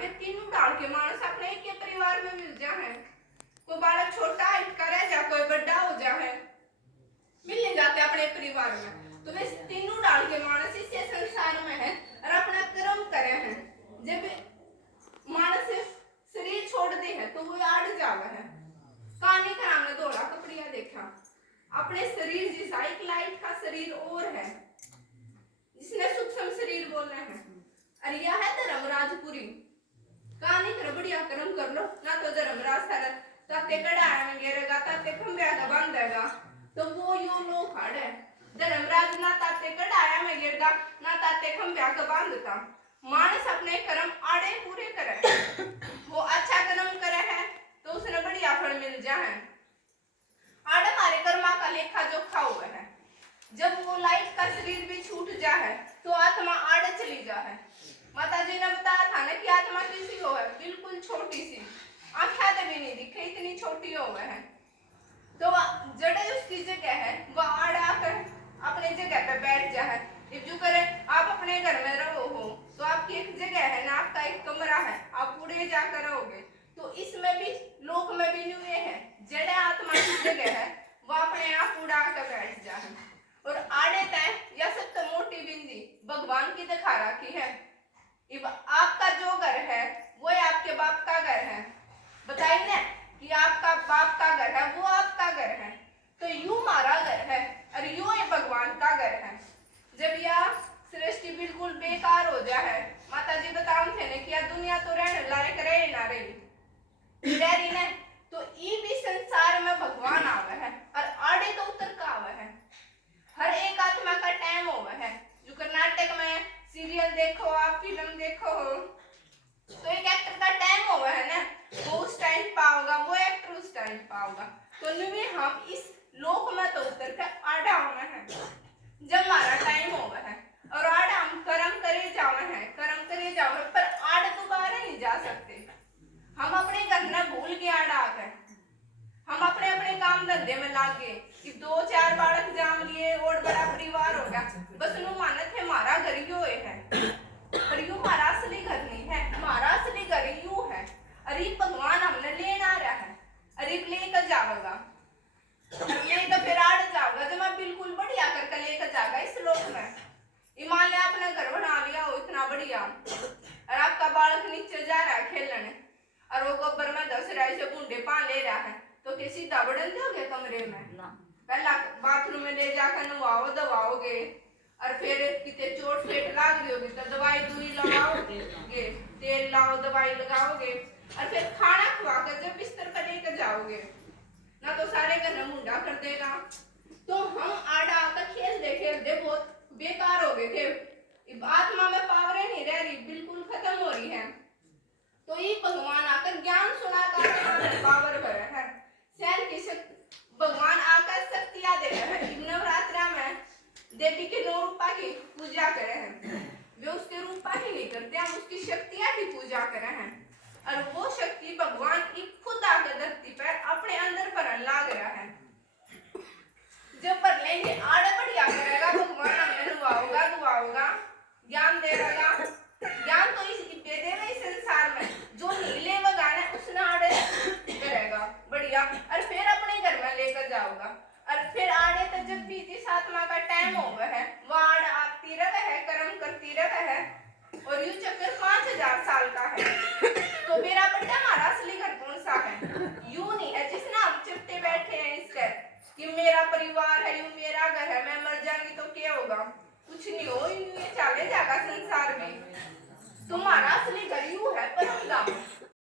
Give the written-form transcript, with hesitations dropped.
के तीनों डाल के मानस अपने एक के परिवार में मिल जा है। कोई बालक छोटा इटका रह जा, कोई बड़ा हो जा है, मिलने जाते अपने परिवार में। तो वे तीनों डाल के मानस इस संसार में है और अपना कर्म करे हैं। जब मानस शरीर छोड़ दे है तो वो आड़ जावे है। कहानी का हमने दौड़ा कपड़िया देखा, अपने शरीर जैसा एक लाइट का शरीर और है जिसने सूक्ष्म शरीर बोलना है। और यह है धर्मराजपुरी। कहानी कर बढ़िया कर्म कर लो ना तो धर्मराज सारा ताते कड़ाया में गिरेगा, ताते खंबे का बांधेगा, तो वो यो लो खड़ है। धर्मराज ना ताते कड़ाया में गिरदा ना ताते खंबे का बांधता। मानस अपने कर्म आड़े पूरे करे, वो अच्छा कर्म करे है तो उसने बढ़िया फल मिल जाए। आड़े हमारे कर्मा का लेखा जोखा हुआ है। जब वो लाइट का शरीर भी छूट जा है तो आत्मा आड़े चली जा है। माता जी ने बताया था ना कि आत्मा कैसी हो है, बिल्कुल छोटी सी, आंखें भी नहीं दिखे, इतनी छोटी हो है। तो जड़े उसकी जगह है, वो आड़ आकर अपने जगह पे बैठ जा है। जो करे आप अपने घर में रहो हो तो आपकी एक जगह है ना, आपका एक कमरा है, आप पूरे जाकर रहोगे। तो इसमें भी लोक में भी न्यू है, जड़े आत्मा की जगह है वो अपने आप उड़ा कर बैठ जा है। और आड़े तय या सबसे मोटी बिंदी भगवान की दिखा रखी है। आपका जो घर है वो आपके बाप का घर है। बताइए ना कि आपका बाप का घर है वो आपका घर है, तो यूं हमारा घर है और यूं ही भगवान का घर है। जब यह सृष्टि बिल्कुल बेकार हो जाए, माता जी बताते थे कि यह दुनिया तो रहने लायक रहे ना रही ने, तो ई भी संसार में भगवान आवे है और आड़े तो उतर का आवे है। हर एक आत्मा का टाइम होवे है। जो कर्नाटक में सीरियल देखो, आप फिल्म देखो हो, तो एक एक्टर का टाइम होगा है ना, वो उस टाइम पाओगा, वो एक्टर उस टाइम पाओगा। तो नहीं हम इस लोक में तो उतर कर आड़ा होना है जब हमारा टाइम होगा है। और आड़ हम कर्म करे जावे हैं, कर्म करे जावे, पर आड़ दोबारा नहीं जा सकते। हम अपने घर में भूल के आड़ आकर हम अपने अपने काम धंधे में लागे कि 2-4 बालक जाम लिए और बड़ा परिवार हो गया, बस नु मानत है हमारा घर यो है, पर यूं हमारा असली घर नहीं है। हमारा असली घर यूं है, अरे भगवान हमने लेना रहा है, अरे लेकर जाएगा, लेकर फिर आड़ जाओगा जब मैं बिल्कुल बढ़िया करके लेकर जाएगा इस लोक में। ईमान ने अपना घर बना लिया हो इतना बढ़िया, और आपका बालक नीचे जा रहा है खेलने और वो गोबर में 10 राय से बूंदे पान ले रहा है, तो किसी दबड़न दोगे कमरे में ना, पहला बाथरूम में ले जाकर नवाओ दबाओगे, और फिर कितने चोट फेट लाग रही होगी तो दवाई दूरी लगाओगे, तेल लाओ दवाई लगाओगे, और फिर खाना खवाकर जब बिस्तर पर लेकर जाओगे ना तो सारे घर में मुंडा कर देगा। तो हम आड़ा आकर खेलते खेलते बहुत बेकार हो गए थे। आत्मा में पावरें नहीं रह रही, बिल्कुल खत्म हो रही है। तो ये भगवान आकर ज्ञान सुनाकर पावर भरा है, सैन की भगवान आकर शक्तियां दे रहे हैं। नवरात्रा में देवी के 9 रूपा की पूजा करे हैं, वे उसके रूपा ही नहीं करते, हम उसकी शक्तियां की पूजा करे हैं। और वो शक्ति भगवान की खुद आकर धरती पर अपने अंदर भरन लाग रहा है। जब भर लेंगे आड़े बढ़िया करेगा भगवान, हमें दुआओगा दुआओगा, ज्ञान देगा। ज्ञान तो इस दे देगा इस संसार में, जो नीले वगाने उसने आड़े करेगा बढ़िया, और फिर अपने घर में लेकर जाओगा। और फिर आड़े तक जब बीती आत्मा का टाइम होगा है, वो आड़ आती रहे है, कर्म करती रहे है, और यू चक्कर 5000 साल का है। तो मेरा बड़ा हमारा असली घर कौन सा है? यू नहीं है जिसने हम चिपटे बैठे हैं इसके कि मेरा परिवार है, यू मेरा घर है, मैं मर जाऊंगी तो क्या होगा, कुछ नहीं हो, ये चले जा